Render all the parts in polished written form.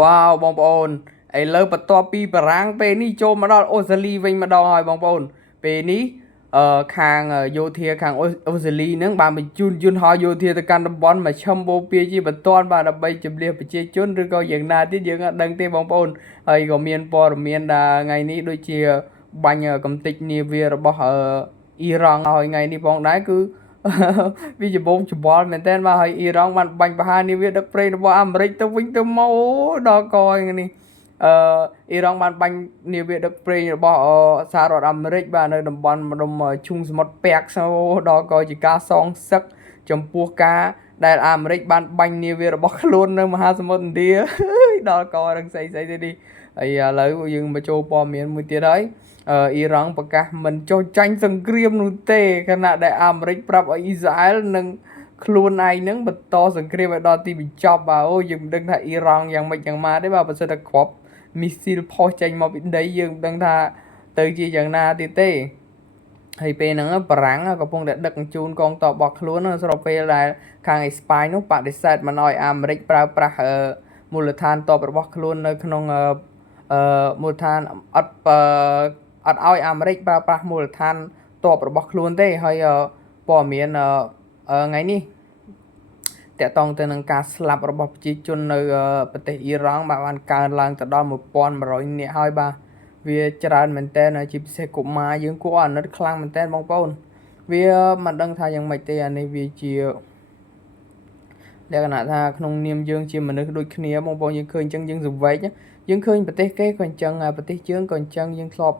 វ៉ាវបងប្អូនឥឡូវបន្ទាប់ពីបារាំងពេលនេះចូលមកដល់អូស្ត្រាលីវិញម្ដងហើយបងប្អូនពេលនេះខាងយោធាខាងអូស្ត្រាលីហ្នឹងបានបញ្ជូនយន្តហោះយោធាទៅកាន់តំបន់មជ្ឈមបូព៌ាជាបន្ទាន់បាទដើម្បីជម្លៀសប្រជាជនឬក៏យ៉ាងណាទៀតយើងអត់ដឹងទេបងប្អូនហើយក៏មានព័ត៌មានថាថ្ងៃនេះដូចជាបាញ់កំទេចនាវារបស់អ៊ីរ៉ង់ហើយថ្ងៃនេះផងដែរគឺវាច្បងច្បល់មែនតើបាទហើយអ៊ីរ៉ង់បានបាញ់បហានាវាដឹកប្រេងរបស់អាមេរិកទៅវិញទៅមកដល់កថ្ងៃនេះអអ៊ីរ៉ង់បានបាញ់នាវាដឹកប្រេងរបស់សហរដ្ឋអាមេរិកបាទនៅតំបន់ម្ដុំឈូងសមុទ្រពាក់ដល់កជាការសងសឹកចំពោះការដែលអាមេរិកបានបាញ់នាវារបស់ខ្លួននៅមហាសមុទ្រឥណ្ឌាដល់កនឹងស្អីស្អីទេនេះហើយឥឡូវយើងមកចូលព័ត៌មានមួយទៀតហើយអ៊ីរ៉ង់ប្រកាសមិនចុះចាញ់សង្គ្រាមនោះទេខណៈដែលអាមេរិកប្រាប់ឲ្យអ៊ីស្រាអែលនឹងខ្លួនឯងនឹងបន្តសង្គ្រាមឲ្យដល់ទីបញ្ចប់បាទអូយើងមិនដឹងថាអ៊ីរ៉ង់យ៉ាងម៉េចយ៉ាងម៉ាទេបាទបើសិនតែគ្រាប់មីស៊ីលផុសចេញមកពីដីយើងមិនដឹងថាទៅជាយ៉ាងណាទៀតទេហើយពេលហ្នឹងបារាំងកំពុងតែដឹកជញ្ជូនកងទ័ពរបស់ខ្លួនស្របពេលដែលខាងអេស្ប៉ាញនោះបដិសេធមិនឲ្យអាមេរិកប្រើប្រាស់មូលដ្ឋានទ័ពរបស់ខ្លួននៅក្នុងមូលដ្ឋានអត់ឲ្យអាមេរិកប្រើប្រាស់មូលដ្ឋានទ័ពរបស់ខ្លួនទេហើយព័ត៌មានថ្ងៃនេះតកតងទៅនឹងការស្លាប់របស់ប្រជាជននៅប្រទេសអ៊ីរ៉ង់បានកើនឡើងទៅដល់1100នាក់ហើយបាទវាច្រើនមែនតើជាពិសេសកុមារយើងគួរអាណិតខ្លាំងមែនតើបងប្អូនវាមិនដឹងថាយ៉ាងម៉េចទេអានេះវាជាលក្ខណៈថាក្នុងនាមយើងជាមនុស្សដូចគ្នាបងប្អូនយើងឃើញអញ្ចឹងយើងសង្វេគយើងឃើញប្រទេសគេក៏អញ្ចឹងប្រទេសយើងក៏អញ្ចឹងយើងធ្លាប់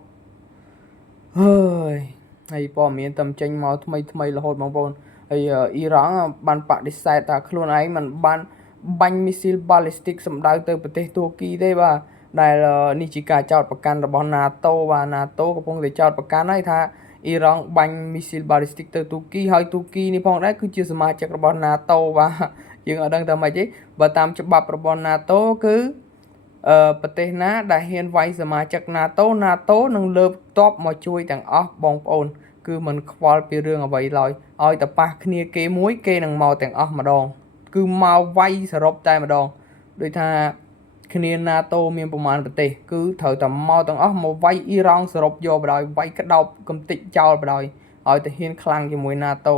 ហើយព័ត៌មានតែចេញមកថ្មីរហូតបងប្អូនហើយអ៊ីរ៉ង់បានបដិសេធថាខ្លួនឯងមិនបានបាញ់មីស៊ីលបាល់លីស្ទិកសម្ដៅទៅប្រទេសទួរគីទេបាទដែលនេះជាការចោទប្រកាន់របស់ NATO បាទ NATO កំពុងតែចោទប្រកាន់ហើយថាអ៊ីរ៉ង់បាញ់មីស៊ីលបាល់លីស្ទិកទៅទួរគីហើយទួរគីនេះផងដែរគឺជាសមាជិករបស់ NATO បាទយើងអត់ដឹងថាម៉េចទេបើតាមច្បាប់របស់ NATO គឺប្រទេសណាដែលហ៊ានវាយសមាជិក NATO នឹងលើកទ័ពមកជួយទាំងអស់បងប្អូនគឺមិនខ្វល់ពីរឿងអ្វីឡើយឲ្យតែប៉ះគ្នាគេមួយគេនឹងមកទាំងអស់ម្ដងគឺមកវាយសរុបតែម្ដងដូចថាគ្នា NATO មានប្រមាណប្រទេសគឺត្រូវតែមកទាំងអស់មកវាយអ៊ីរ៉ង់សរុបយកបណ្ដោយវាយក្តោបកំទេចចោលបណ្ដោយឲ្យតែហ៊ានខ្លាំងជាមួយ NATO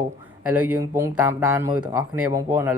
ឥឡូវយើងកំពុងតាមដានមើលទាំងអស់គ្នាបងប្អូនឥឡូវ